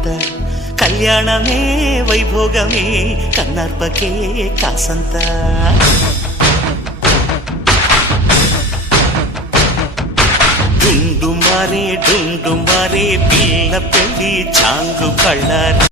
ఎంత కళ్యాణమే వైభోగమే కన్నార్పకే కాసంత డుండు మారే పిల్ల పెళ్ళి చాంగు కళ్ళారే